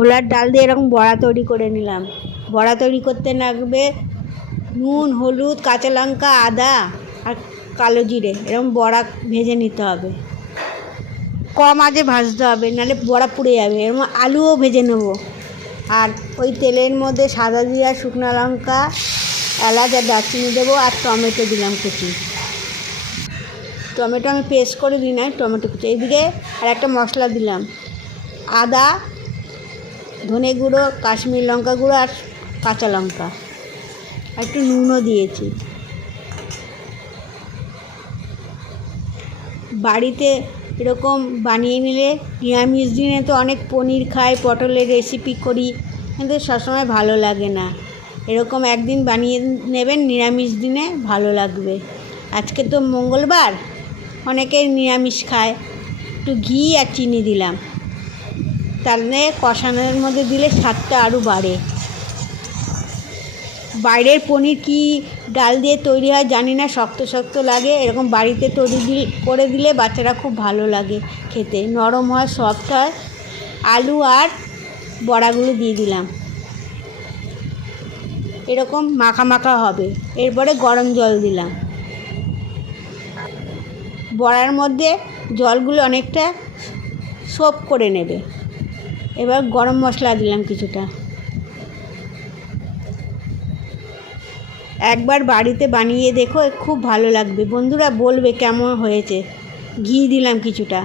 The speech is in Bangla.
ছোলার ডাল দিয়ে এরকম বড়া তৈরি করে নিলাম। বড়া তৈরি করতে লাগবে নুন, হলুদ, কাঁচা লঙ্কা, আদা আর কালো জিরে। এরকম বড়া ভেজে নিতে হবে, কম আঁচে ভাজতে হবে, নাহলে বড়া পুড়ে যাবে। এরকম আলুও ভেজে নেব। আর ওই তেলের মধ্যে সাদা জিরা, শুকনো লঙ্কা, এলাচ আর দারচিনি দেবো। আর টমেটো দিলাম কুচি। টমেটো আমি পেস্ট করে দিই না, টমেটো কুচি। এইদিকে আর একটা মশলা দিলাম, আদা, ধনে গুঁড়ো, কাশ্মীর লঙ্কা গুঁড়ো আর কাঁচা লঙ্কা, আর একটু নুনও দিয়েছি। বাড়িতে এরকম বানিয়ে নিলে, নিরামিষ দিনে তো অনেক পনির খাই, পটলের রেসিপি করি, কিন্তু সবসময় ভালো লাগে না। এরকম একদিন বানিয়ে নেবেন, নিরামিষ দিনে ভালো লাগবে। আজকে তো মঙ্গলবার, অনেকেই নিরামিষ খায়। একটু ঘি আর চিনি দিলাম, তাহলে কষানোর মধ্যে দিলে স্বাদটা আরও বাড়ে। বাইরের পনির কি ডাল দিয়ে তৈরি হয় জানি না, শক্ত শক্ত লাগে। এরকম বাড়িতে তৈরি করে দিলে বাচ্চারা খুব ভালো লাগে খেতে, নরম হয়, সফট হয়। আলু আর বড়াগুলো দিয়ে দিলাম, এরকম মাখা মাখা হবে। এরপরে গরম জল দিলাম। বড়ার মধ্যে জলগুলো অনেকটা সোপ করে নেবে। এবার গরম মশলা দিলাম কিছুটা। একবার বাড়িতে বানিয়ে দেখো, খুব ভালো লাগবে। বন্ধুরা বলবে কেমন হয়েছে। ঘি দিলাম কিছুটা।